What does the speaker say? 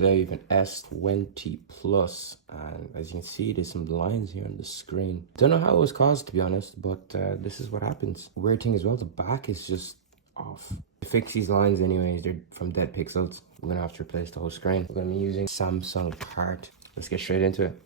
There you have an S20 Plus, and as you can see, there's some lines here on the screen. Don't know how it was caused, to be honest, but this is what happens. Weird thing as well, the back is just off. To fix these lines anyways, they're from dead pixels. We're gonna have to replace the whole screen. We're gonna be using Samsung part. Let's get straight into it.